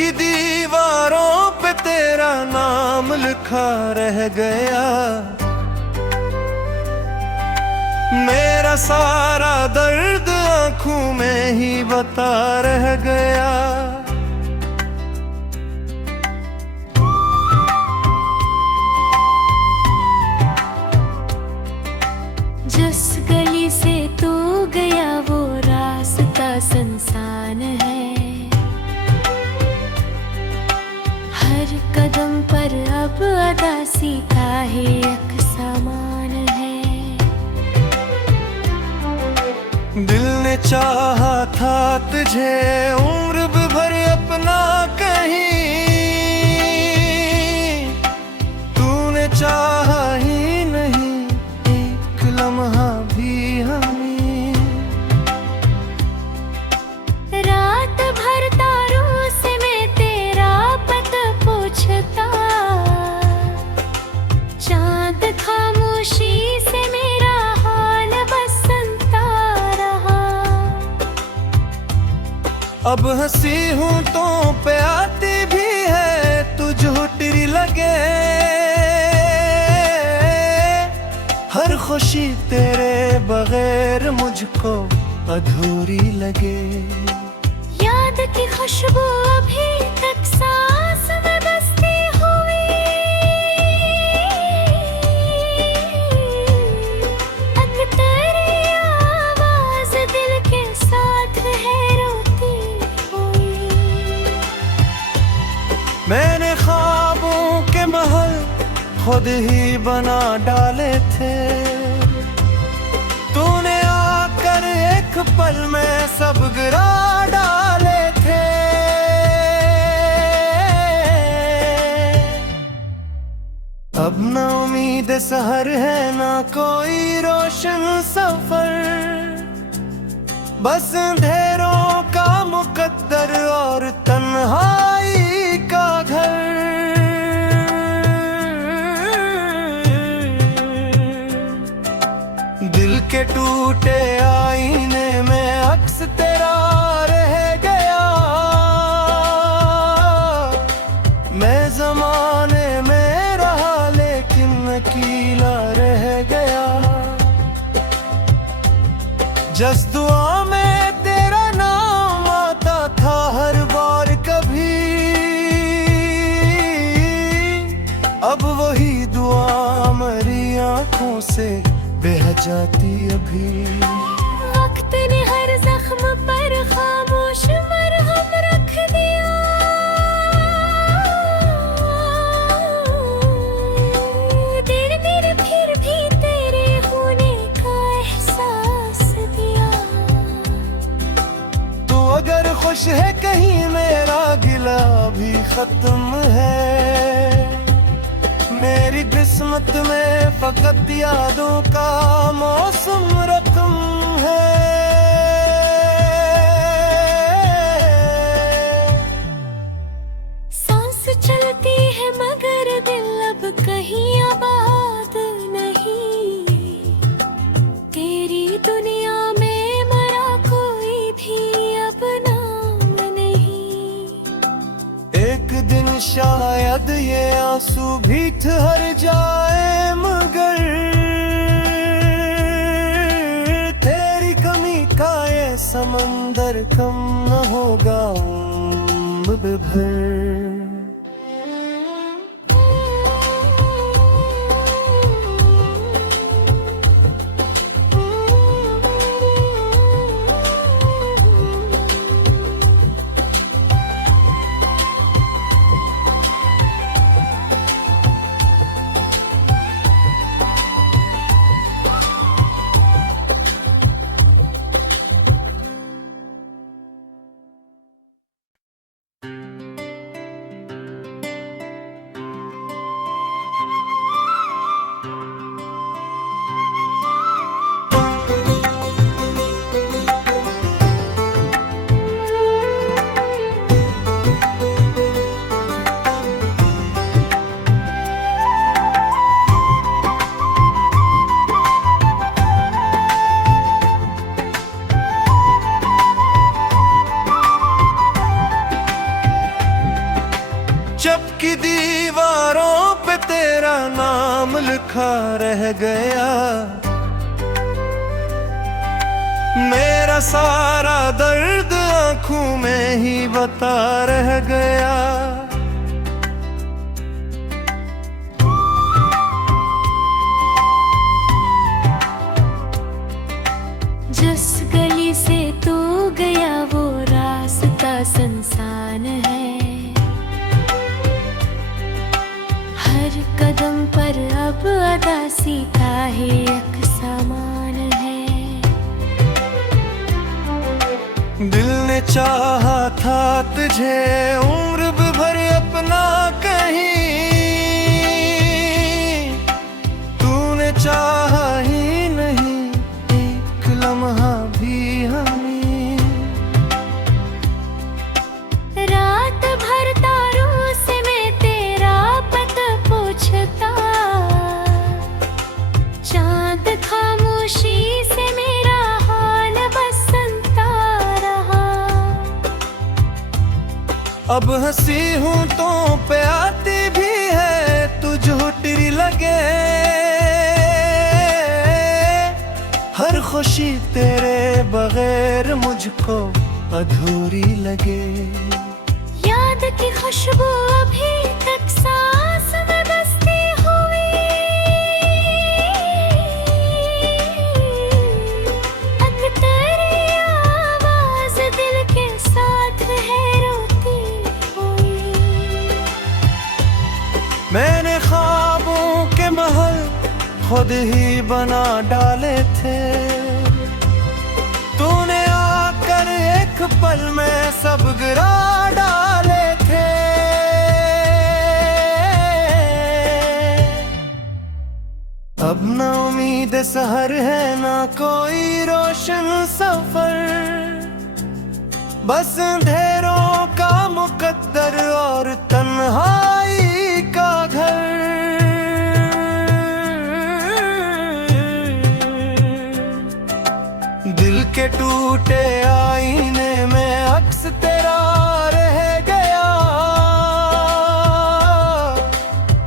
की दीवारों पे तेरा नाम लिखा रह गया। मेरा सारा दर्द आंखों में ही बता रह गया। जिस गली से तू गया वो रास्ता सुनसान है। हर कदम पर अब अदासी का ही एक सामान है। दिल ने चाहा था तुझे उम्र भर अपना कहीं, तूने चाहा ही नहीं एक लम्हा भी हमें। रात भर तारों से मैं तेरा पता पूछता, चांद खामोशी से मेरा हाल बस सुनता रहा। अब हंसी हूँ तो पे आती भी है तू झूठी लगे। हर खुशी तेरे बगैर मुझको अधूरी लगे। याद की खुशबू अभी तक सांस में बसती हुई, अब तेरी आवाज दिल के साथ है रोती हुई। मैंने ख्वाबों के महल खुद ही बना डाले थे, तूने आकर एक पल में सब गिरा डाले थे। अब ना उम्मीद सहर है ना कोई रोशन सफर, बस अंधेरों का मुकद्दर और तन्हाई का घर। दिल के टूटे आईने में अक्स तेरा रह गया। मैं जमाने में रहा लेकिन अकेला रह गया। जस दुआ में तेरा नाम आता था हर बार कभी, अब वही दुआ मेरी आंखों से बह जाती अभी। वक्त ने हर जख्म पर खामोश मरहम रख दिया। धीरे धीरे फिर भी तेरे होने का एहसास दिया। तू अगर खुश है कहीं मेरा गिला भी खत्म है। मेरी किस्मत में फकत यादों का मौसम रकम है। सांस चलती है मगर दिल अब कहीं आबाद नहीं। तेरी दुनिया में मरा कोई भी अब नाम नहीं। एक दिन शायद ये आंसू भी ठहर जाए, मगर तेरी कमी का ये समंदर कम न होगा उम्र भर। की दीवारों पे तेरा नाम लिखा रह गया। मेरा सारा दर्द आंखों में ही बता रह गया। जिस गली से तू गया वो रास्ता सुनसान है। हर कदम पर अब अदासी का ही एक सामान है। दिल ने चाहा था तुझे उम्र भर अपना कहीं, तूने चाहा ही नहीं एक लम्हा भी हमें। रात भर तारों से मैं तेरा पता पूछता, चांद खामोशी से मेरा हाल बस सुनता रहा। अब हंसी हूँ तो पे आती भी है तू झूठी लगे। हर खुशी तेरे बगैर मुझको अधूरी लगे। याद की खुशबू अभी तक सांस में बसती हुई, अब तेरी आवाज दिल के साथ है रोती हुई। मैंने ख्वाबों के महल खुद ही बना डाले थे, तूने आकर एक पल में सब गिरा डाले थे। अब ना उम्मीद सहर है ना कोई रोशन सफर, बस अंधेरों का मुकद्दर और तन्हाई का घर। दिल के टूटे आईने में अक्स तेरा रह गया।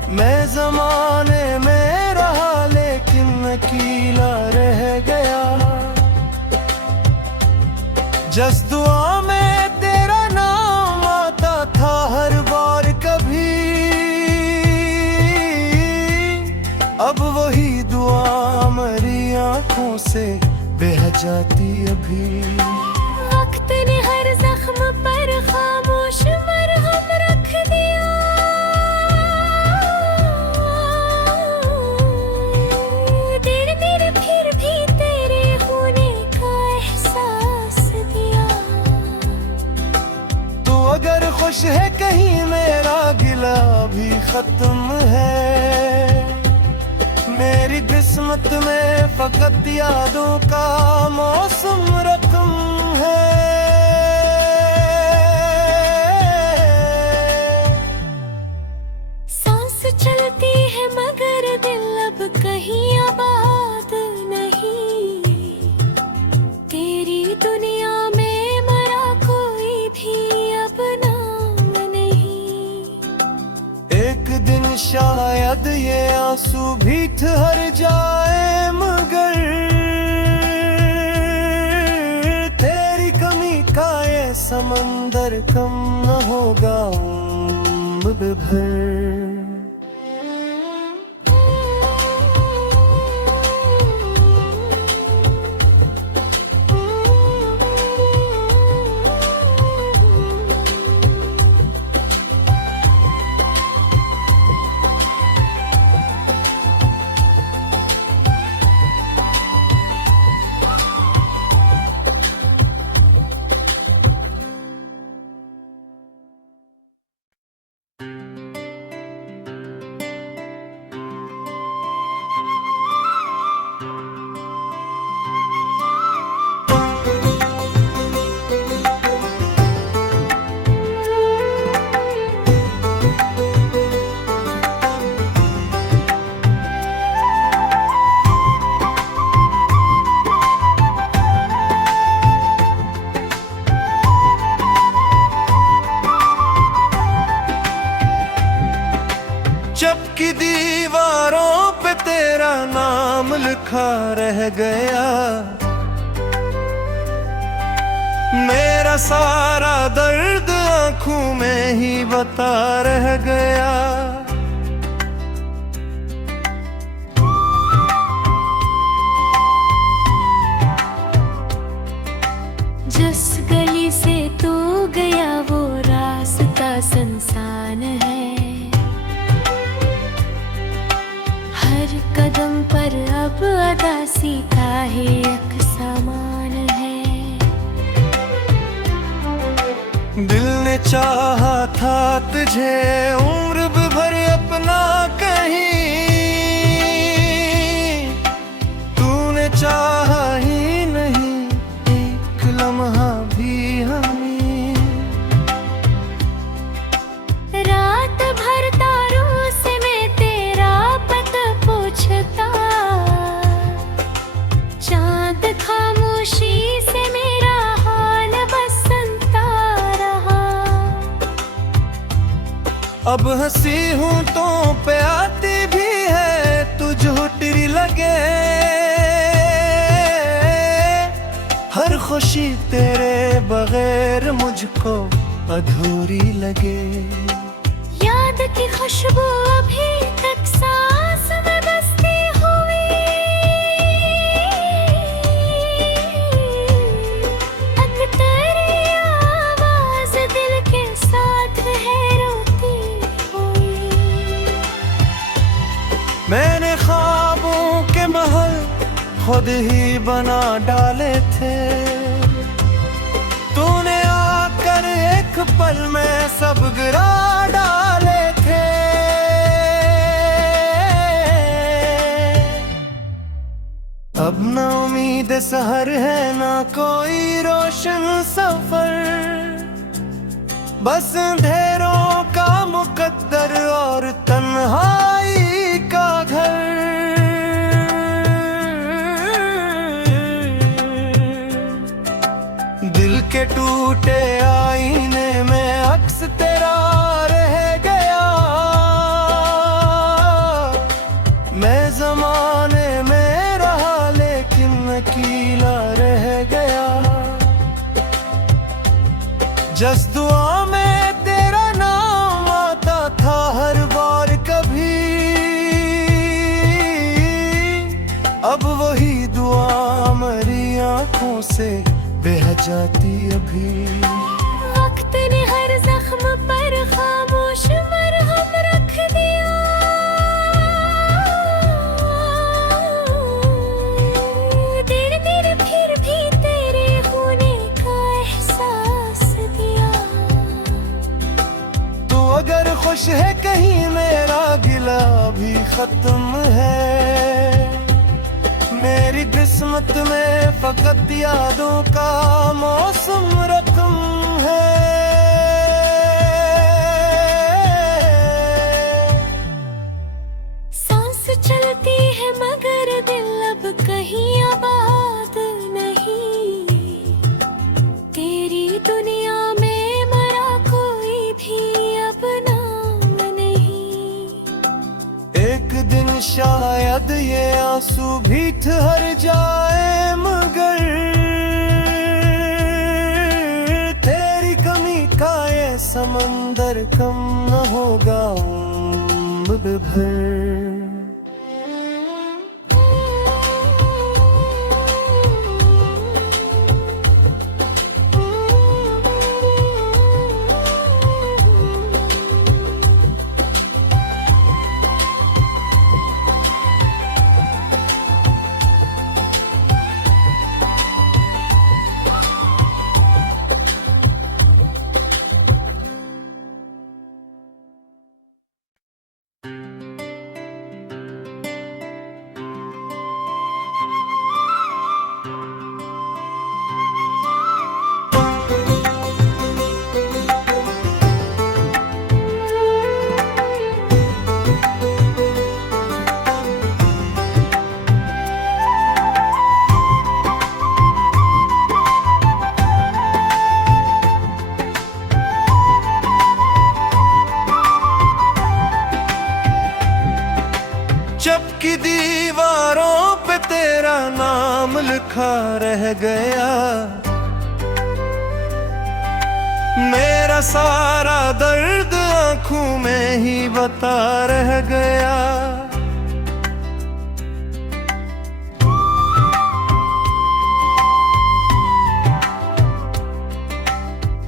मैं जमाने में रहा लेकिन अकेला रह गया। जस दुआ में तेरा नाम आता था हर बार कभी, अब वही दुआ मेरी आंखों से बह जाती अभी। वक्त ने हर जख्म पर खामोश मरहम रख दिया। धीरे धीरे फिर भी तेरे होने का एहसास दिया। तू अगर खुश है कहीं मेरा गिला भी खत्म है। मेरी किस्मत में फकत यादों का मौसम रकम है। सांस चलती है मगर दिल अब कहीं आबाद नहीं। तेरी दुनिया में मरा कोई भी अब नाम नहीं। एक दिन शायद ये आंसू भी ठहर जाए मगर तेरी कमी का ये समंदर कम न होगा उम्र भर। नाम लिखा रह गया। मेरा सारा दर्द आंखों में ही बता रह गया। जिस गली से तू गया वो रास्ता सुनसान है। हर कदम पर अब अदासी का ही एक सामान है। दिल ने चाहा था तुझे उम्र भर अपना कहीं, तूने चाहा ही नहीं एक लम्हा भी हमें। रात भर तारों से मैं तेरा पता पूछता, चांद खामोशी से मेरा हाल बस सुनता रहा। अब हंसी हूँ तो पे आती भी है तू झूठी लगे। हर खुशी तेरे बगैर मुझको अधूरी लगे। याद की खुशबू अभी तक सांस में बसती हुई, अब तेरी आवाज दिल के साथ है रोती हुई। मैंने ख्वाबों के महल खुद ही बना डाले थे, तूने आकर एक पल में सब गिरा डाले थे। अब ना उम्मीद सहर है ना कोई रोशन सफर, बस अंधेरों का मुकद्दर और तन्हाई का घर। दिल के टूटे आईने में अक्स तेरा रह गया। मैं जमाने में रहा लेकिन अकेला रह गया। जस दुआ में तेरा नाम आता था हर बार कभी, अब वही दुआ मेरी आंखों से बह जाती अभी। वक्त ने हर जख्म पर खामोश मरहम रख दिया। देर देर फिर भी तेरे होने का एहसास दिया। तो अगर खुश है कहीं मेरा गिला भी खत्म है। मेरी किस्मत में फकत यादों का मौसम रकम है। सांस चलती है मगर दिल अब कहीं आबाद नहीं। तेरी दुनिया में मरा कोई भी अब नाम नहीं। एक दिन शायद ये आंसू भी ठहर जाए मगर तेरी कमी का ये समंदर कम न होगा उम्र भर। रखा रह गया। मेरा सारा दर्द आंखों में ही बता रह गया।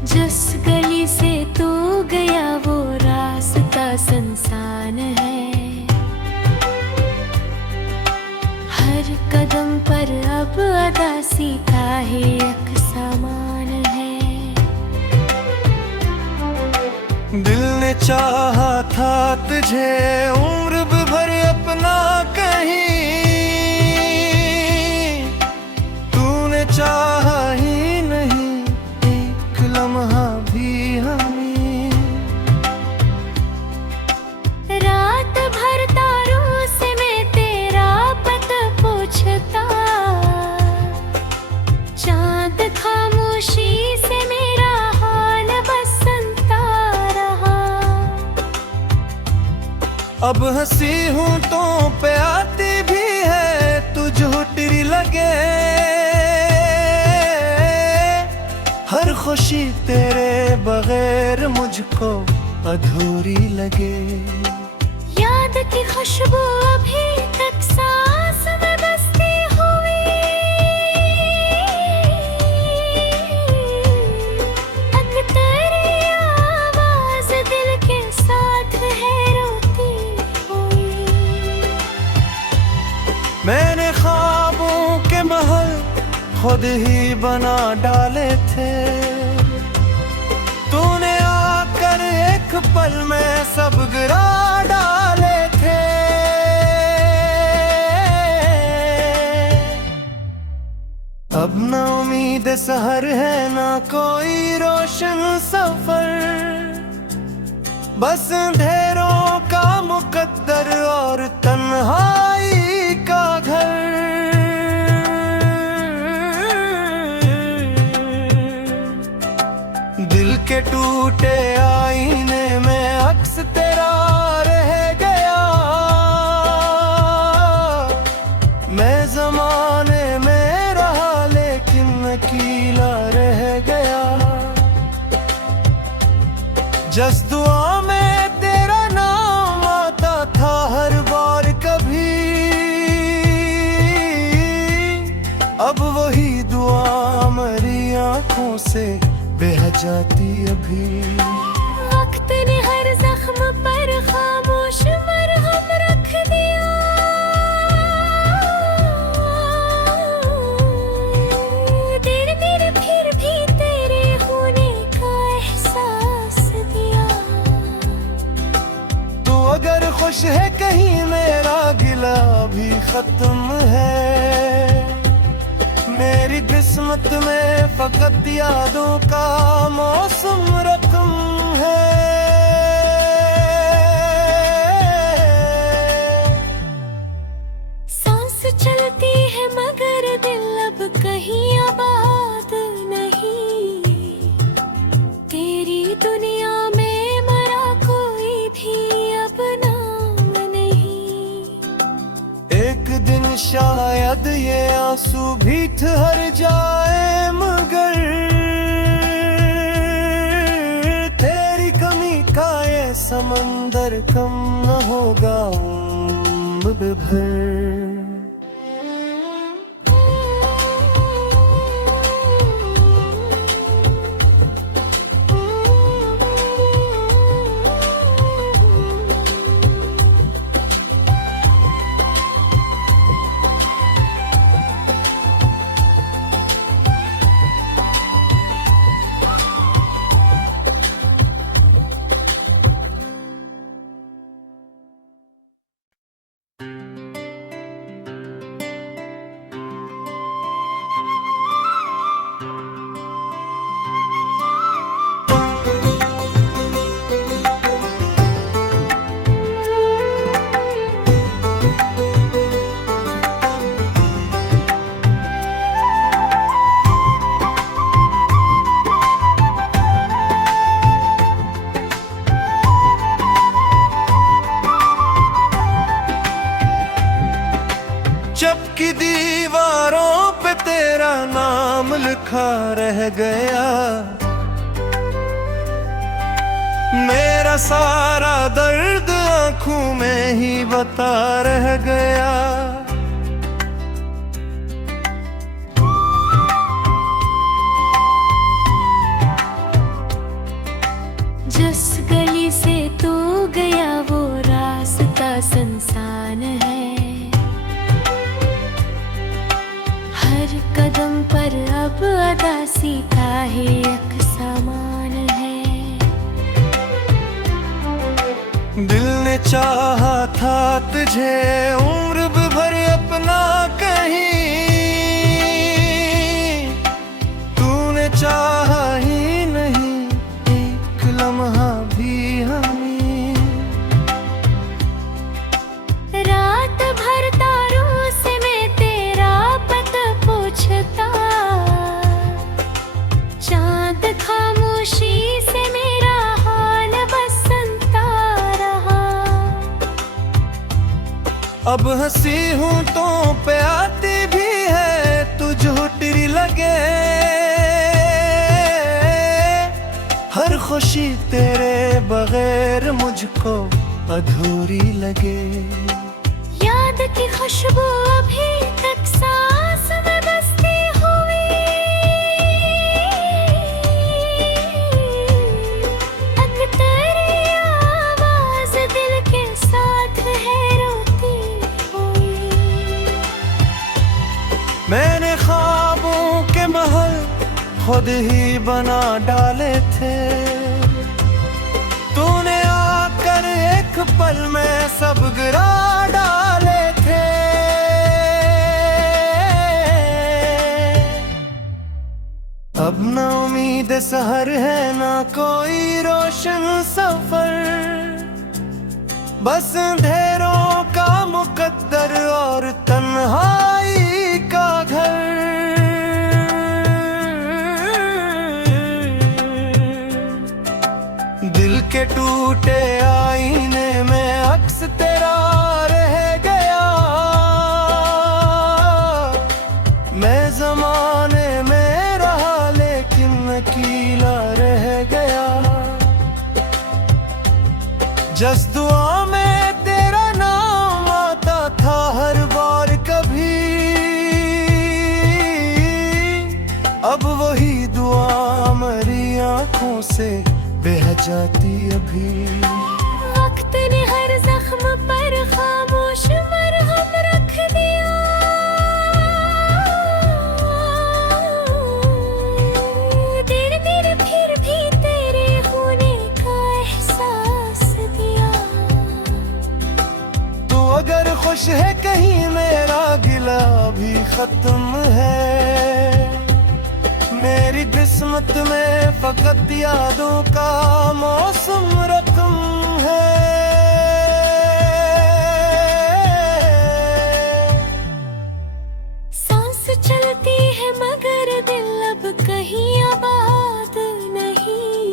जिस गली से तू गया वो रास्ता सुनसान है। हर कदम पर अब अदासी का ही एक सामान है। दिल ने चाहा था तुझे उम्र भर अपना कहीं, तूने चाहा ही नहीं एक लम्हा भी हमें। रात भर तारों से मैं तेरा पता पूछता, चांद खामोशी से मेरा हाल बस सुनता रहा। अब हंसी होंठों पे आती भी है तू झूठी लगे। हर खुशी तेरे बगैर मुझको अधूरी लगे। याद की खुशबू अभी तक सांस में बसती हुई, तक तेरी आवाज दिल के साथ है रोती हुई। मैंने ख्वाबों के महल खुद ही बना डाले थे, तूने आकर एक पल में सब गिरा डाले थे। अब ना उम्मीद सहर है ना कोई रोशन सफर, बस अंधेरों का मुकद्दर और तन्हाई का घर। दिल के टूटे आईने में अक्स तेरा रह गया। मैं जमाने में रहा लेकिन अकेला रह गया। जिस दुआ में तेरा नाम आता था हर बार कभी, अब वही दुआ मेरी आंखों से बह जाती अभी। वक्त ने हर जख्म पर खामोश मरहम रख दिया। तेरे तेरे फिर भी तेरे होने का एहसास दिया। तू अगर खुश है कहीं मेरा गिला भी खत्म है। मेरी किस्मत में फकत यादों का मौसम रकम है। सांस चलती है मगर दिल अब कहीं आबाद नहीं। तेरी दुनिया में मरा कोई भी अब नाम नहीं। एक दिन शायद ये आंसू भी ठहर जाए, मगर तेरी कमी का ये समंदर कम न होगा उम्र भर। भूखा रह गया। मेरा सारा दर्द आंखों में ही बता रह गया। जिस गली से तू गया वो रास्ता सुनसान है। हर कदम पर अब अदासी का ही एक सामान है। दिल ने चाहा था तुझे उम्र भर अपना कहीं, तूने चाहा ही नहीं एक लम्हा भी हमें। रात भर तारों से मैं तेरा पता पूछता, चांद खामोशी से मेरा हाल बस सुनता रहा। अब हंसी हूँ तो पे आती भी है तू झूठी लगे। हर खुशी तेरे बगैर मुझको अधूरी लगे। याद की खुशबू अभी तक सांस में बसती हुई, अब तेरी आवाज दिल के साथ है रोती हुई। मैंने ख्वाबों के महल खुद ही बना डाले थे, तूने आकर एक पल में सब गिरा डाले थे। अब ना उम्मीद सहर है ना कोई रोशन सफर, बस अंधेरों का मुकद्दर और तन्हाई का घर। दिल के टूटे आईने में अक्स तेरा रह गया। मैं जमाने में रहा लेकिन अकेला रह गया। जस दुआ में तेरा नाम आता था हर बार कभी, अब वही दुआ मेरी आंखों से बह जाती अभी। वक्त ने हर जख्म पर खामोश मरहम रख दिया। देर देर फिर भी तेरे होने का एहसास दिया। तू अगर खुश है कहीं मेरा गिला भी खत्म है। मेरी किस्मत में फकत यादों का मौसम रकम है। सांस चलती है मगर दिल अब कहीं आबाद नहीं।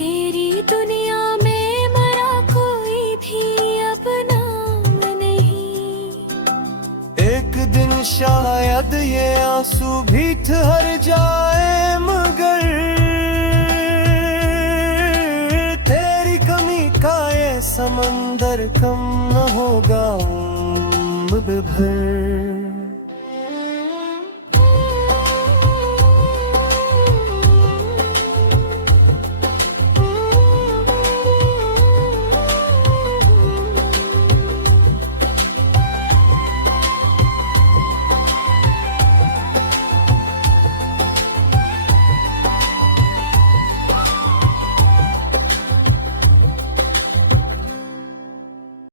तेरी दुनिया में मरा कोई भी अब नाम नहीं। एक दिन शायद ये आंसू भी ठहर जाए मगर तेरी कमी का ये समंदर कम न होगा उम्र भर।